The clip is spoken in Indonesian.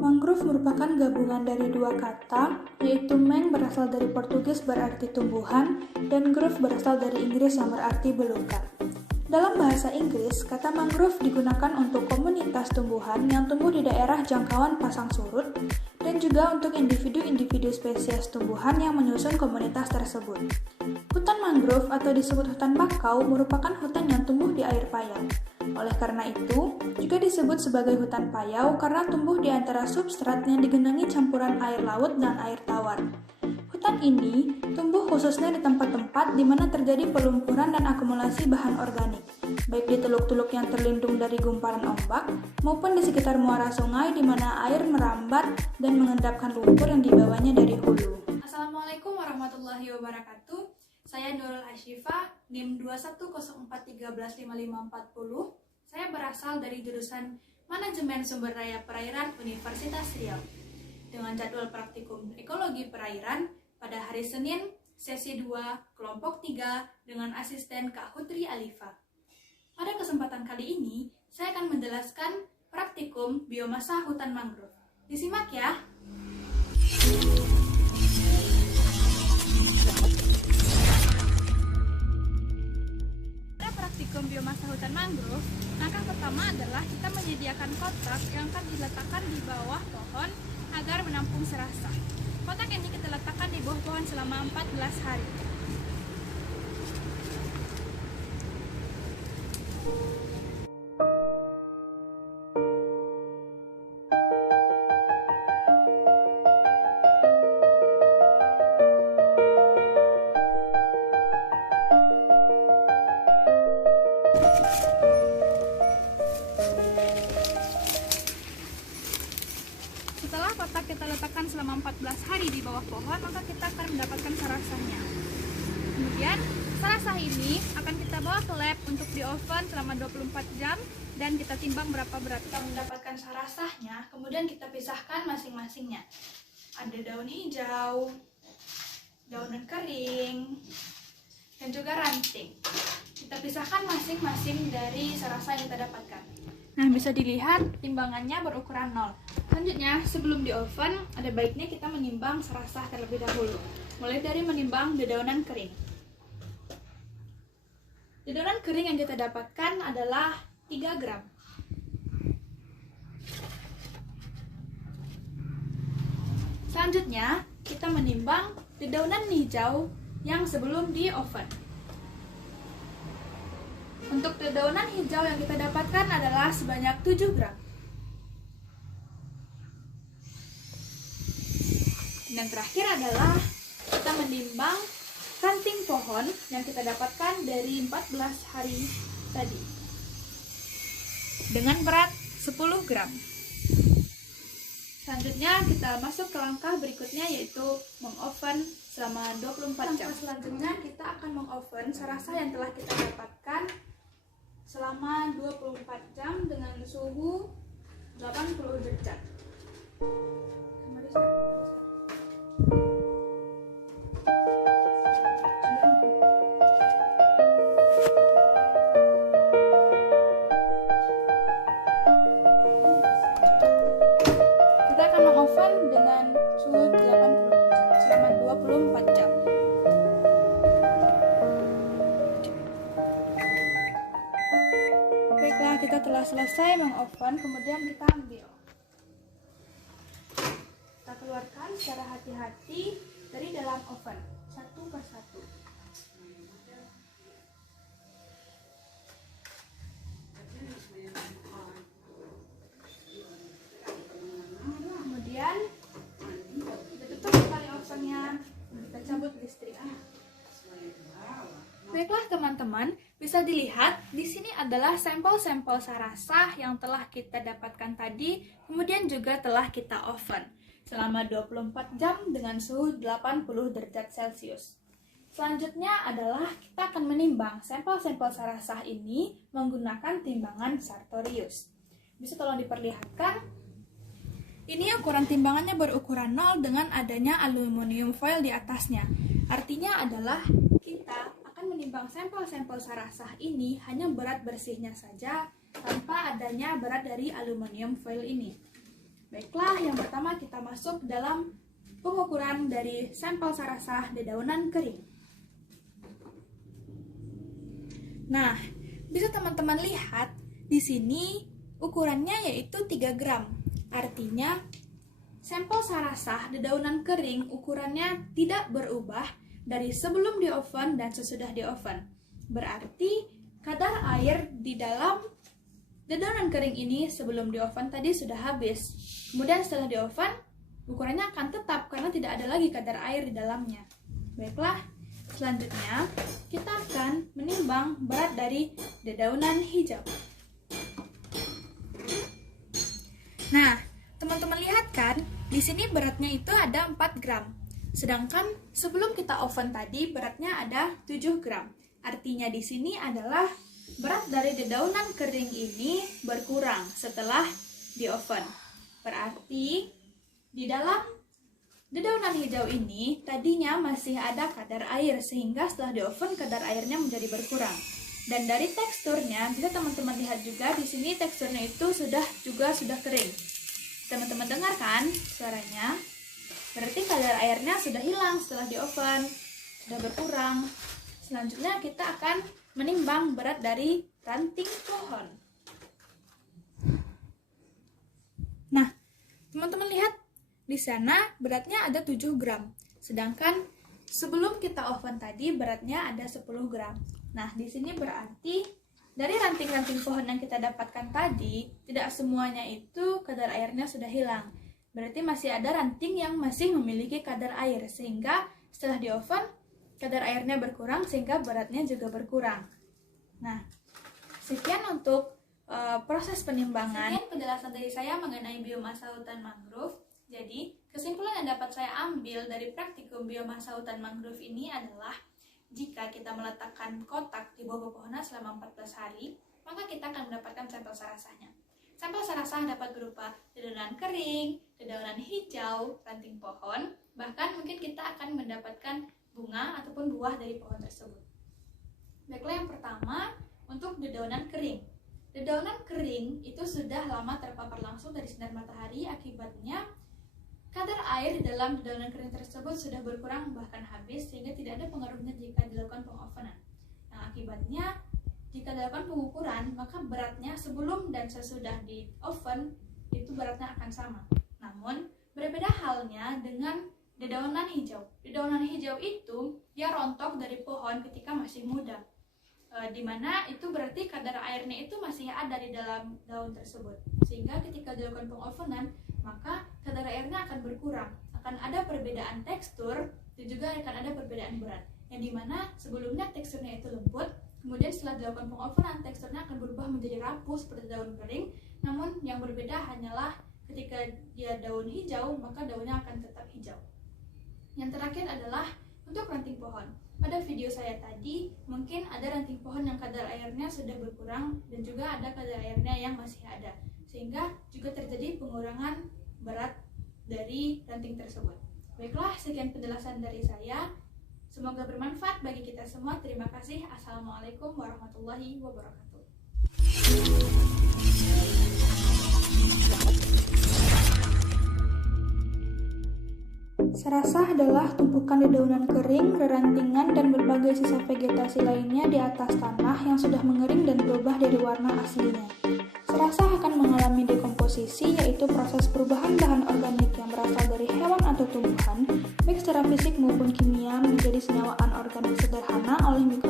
Mangrove merupakan gabungan dari dua kata, yaitu meng berasal dari Portugis berarti tumbuhan, dan grove berasal dari Inggris yang berarti belukar. Dalam bahasa Inggris, kata mangrove digunakan untuk komunitas tumbuhan yang tumbuh di daerah jangkauan pasang surut, dan juga untuk individu-individu spesies tumbuhan yang menyusun komunitas tersebut. Hutan mangrove atau disebut hutan bakau merupakan hutan yang tumbuh di air payau. Oleh karena itu, juga disebut sebagai hutan payau karena tumbuh di antara substrat yang digenangi campuran air laut dan air tawar. Hutan ini tumbuh khususnya di tempat-tempat di mana terjadi pelumpuran dan akumulasi bahan organik, baik di teluk-teluk yang terlindung dari gumparan ombak, maupun di sekitar muara sungai di mana air merambat dan mengendapkan lumpur yang dibawanya dari hulu. Assalamualaikum warahmatullahi wabarakatuh. Saya Nurul Ashifa, NIM 21041315540. Saya berasal dari jurusan Manajemen Sumber Daya Perairan Universitas Riau. Dengan jadwal praktikum Ekologi Perairan pada hari Senin, sesi 2, kelompok 3 dengan asisten Kak Hutri Alifa. Pada kesempatan kali ini, saya akan menjelaskan praktikum biomasa hutan mangrove. Disimak ya! Praktikum biomasa hutan mangrove, langkah pertama adalah kita menyediakan kotak yang akan diletakkan di bawah pohon agar menampung serasah. Kotak ini kita letakkan di bawah pohon selama 14 hari. Setelah kotak kita letakkan selama 14 hari di bawah pohon, maka kita akan mendapatkan sarasahnya. Kemudian, sarasah ini akan kita bawa ke lab untuk di oven selama 24 jam dan kita timbang berapa berat. Kita mendapatkan sarasahnya, kemudian kita pisahkan masing-masingnya. Ada daun hijau, daunan kering, dan juga ranting. Kita pisahkan masing-masing dari sarasah yang kita dapatkan. Nah, bisa dilihat timbangannya berukuran 0. Selanjutnya, sebelum di oven, ada baiknya kita menimbang serasah terlebih dahulu. Mulai dari menimbang dedaunan kering. Dedaunan kering yang kita dapatkan adalah 3 gram. Selanjutnya, kita menimbang dedaunan hijau yang sebelum di oven. Untuk dedaunan hijau yang kita dapatkan adalah sebanyak 7 gram. Dan terakhir adalah kita menimbang ranting pohon yang kita dapatkan dari 14 hari tadi dengan berat 10 gram. Selanjutnya kita masuk ke langkah berikutnya, yaitu mengoven selama 24 jam. Selanjutnya kita akan mengoven serasah yang telah kita dapatkan selama 24 jam dengan suhu 80 derajat. Kita akan mengoven dengan suhu 80 derajat selama 24 jam. Baiklah, kita telah selesai mengoven, kemudian kita ambil. Kita keluarkan secara hati-hati dari dalam oven, satu persatu. Kemudian kita tutup kembali ovennya, kita cabut listriknya. Baiklah teman-teman, bisa dilihat di sini adalah sampel-sampel sarasah yang telah kita dapatkan tadi, kemudian juga telah kita oven selama 24 jam dengan suhu 80 derajat Celcius. Selanjutnya adalah kita akan menimbang sampel-sampel sarasah ini menggunakan timbangan Sartorius. Bisa tolong diperlihatkan. Ini ukuran timbangannya berukuran 0 dengan adanya aluminium foil di atasnya. Artinya adalah kita akan menimbang sampel-sampel sarasah ini hanya berat bersihnya saja tanpa adanya berat dari aluminium foil ini. Baiklah, yang pertama kita masuk dalam pengukuran dari sampel sarasah dedaunan kering. Nah, bisa teman-teman lihat di sini ukurannya yaitu 3 gram. Artinya sampel sarasah dedaunan kering ukurannya tidak berubah dari sebelum di oven dan sesudah di oven. Berarti kadar air di dalam dedaunan kering ini sebelum di oven tadi sudah habis. Kemudian setelah di oven, ukurannya akan tetap karena tidak ada lagi kadar air di dalamnya. Baiklah, selanjutnya kita akan menimbang berat dari dedaunan hijau. Nah, teman-teman lihat kan, di sini beratnya itu ada 4 gram. Sedangkan sebelum kita oven tadi beratnya ada 7 gram. Artinya di sini adalah berat dari dedaunan kering ini berkurang setelah di oven. Berarti di dalam dedaunan hijau ini tadinya masih ada kadar air sehingga setelah di oven kadar airnya menjadi berkurang. Dan dari teksturnya bisa teman-teman lihat juga di sini teksturnya itu sudah kering. Teman-teman dengar kan suaranya? Berarti kadar airnya sudah hilang setelah di oven, sudah berkurang. Selanjutnya kita akan menimbang berat dari ranting pohon. Nah, teman-teman lihat di sana beratnya ada 7 gram. Sedangkan sebelum kita oven tadi beratnya ada 10 gram. Nah, di sini berarti dari ranting-ranting pohon yang kita dapatkan tadi, tidak semuanya itu kadar airnya sudah hilang. Berarti masih ada ranting yang masih memiliki kadar air, sehingga setelah di oven, kadar airnya berkurang sehingga beratnya juga berkurang. Nah, sekian untuk proses penimbangan. Sekian penjelasan dari saya mengenai biomasa hutan mangrove. Jadi, kesimpulan yang dapat saya ambil dari praktikum biomasa hutan mangrove ini adalah jika kita meletakkan kotak di bawah pepohonan selama 14 hari, maka kita akan mendapatkan sampel sarasahnya. Sampel sarasah dapat berupa dedaunan kering, dedaunan hijau, ranting pohon, bahkan mungkin kita akan mendapatkan bunga ataupun buah dari pohon tersebut. Baiklah, yang pertama untuk dedaunan kering. Dedaunan kering itu sudah lama terpapar langsung dari sinar matahari, akibatnya kadar air di dalam dedaunan kering tersebut sudah berkurang bahkan habis sehingga tidak ada pengaruhnya jika dilakukan pengovenan. Yang akibatnya jika dilakukan pengukuran maka beratnya sebelum dan sesudah di oven itu beratnya akan sama. Namun berbeda halnya dengan dedaunan hijau. Dedaunan hijau itu dia rontok dari pohon ketika masih muda. Dimana itu berarti kadar airnya itu masih ada di dalam daun tersebut, sehingga ketika dilakukan pengovenan maka kadar airnya akan berkurang, akan ada perbedaan tekstur dan juga akan ada perbedaan berat, yang dimana sebelumnya teksturnya itu lembut, kemudian setelah dilakukan pengovenan teksturnya akan berubah menjadi rapuh seperti daun kering. Namun yang berbeda hanyalah ketika dia daun hijau maka daunnya akan tetap hijau. Yang terakhir adalah untuk ranting pohon. Pada video saya tadi, mungkin ada ranting pohon yang kadar airnya sudah berkurang dan juga ada kadar airnya yang masih ada, sehingga juga terjadi pengurangan berat dari ranting tersebut. Baiklah, sekian penjelasan dari saya. Semoga bermanfaat bagi kita semua. Terima kasih. Assalamualaikum warahmatullahi wabarakatuh. Sarasah adalah tumpukan dedaunan kering, rerantingan, dan berbagai sisa vegetasi lainnya di atas tanah yang sudah mengering dan berubah dari warna aslinya. Sarasah akan mengalami dekomposisi, yaitu proses perubahan bahan organik yang berasal dari hewan atau tumbuhan, baik secara fisik maupun kimia, menjadi senyawa anorganik sederhana oleh mikroorganisme